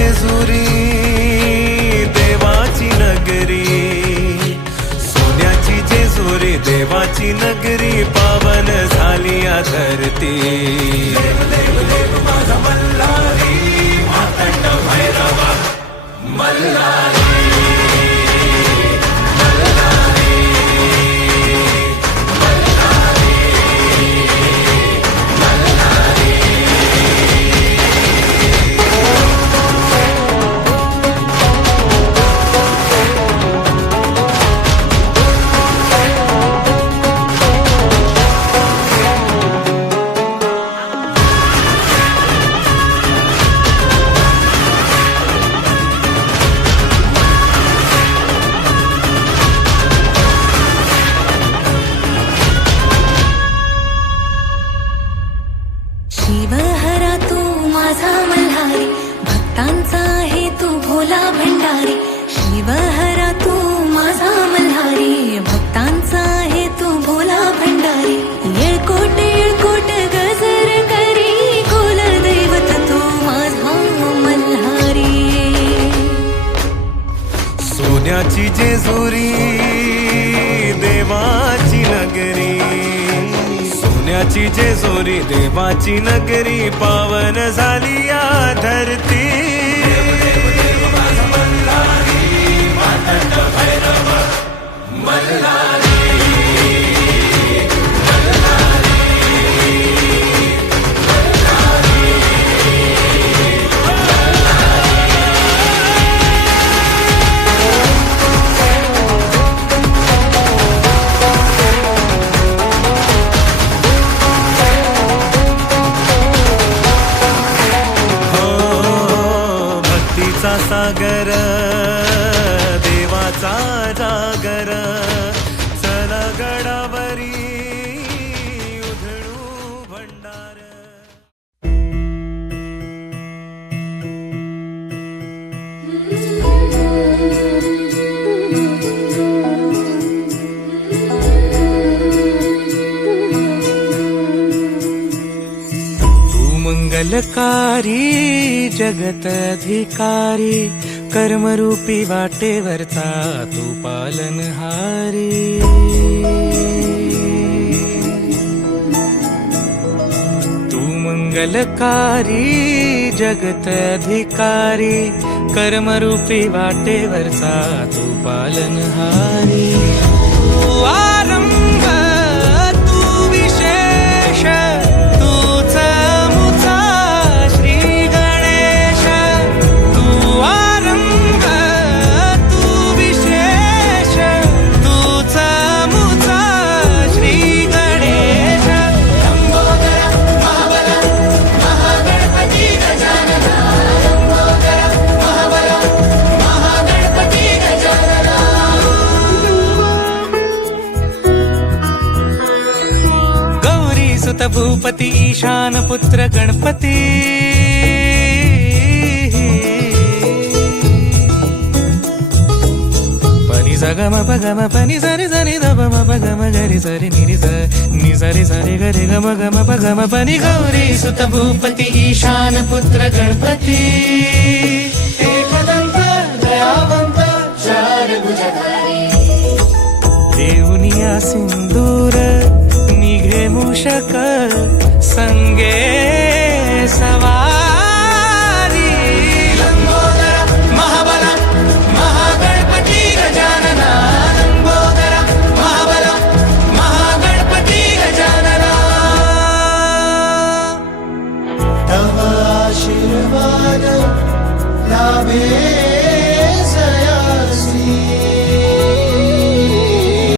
जेजुरी देवाची नगरी, सोन्याची जेजुरी देवाची नगरी, पावन झाली या धरती। देव देव देव माझा मल्हारी, मातंड भैरवा मल्हारी। शिवहरा तू माझा मल्हारी, भक्तांचा आहे तू भोला भंडारी। शिवहरा तू माझा मल्हारी, भक्तांचा आहे तू भोला भंडारी। येळकोट येळकोट गजर करी, कुलदैवत तू माझा मल्हारी। सोन्याची जेजुरी देवाची नगरी, सोन्याची जेजुरी देवाची नगरी, पावन झाली या धरती। देव देव माझा मल्हारी, मातंड भैरवा मल्हारी। भक्तीचा सागर देवाचा जागर, चला गडावरी उधळू भंडार। तू मंगलकारी जगत अधिकारी, कर्मरूपी वाटेवरचा तू पालनहारी। तू मंगलकारी जगत अधिकारी, कर्मरूपी वाटेवरचा तू पालनहारी। तू आरंभ तू विशेष, तूच मुचा श्री गणेश। तू आरंभ तू विशेष, तूच मुचा श्री गणेश। लंबोदर महाबल महागणपती गजानना, लंबोदर महाबल महागणपती गजानना। गौरी सुत भूपती ईशान पुत्र गणपती, पनी सगम पगम पनी सरी सरी दम पगम गरी सरी निरी नि सरी सरी गरी गम गम पगम पनी। गौरी सुत भूपती ईशान पुत्र गणपती, एकदंत दयावंत चार भुजधारी। देऊनिया सिंदूर निघे मूषक, संगे सवा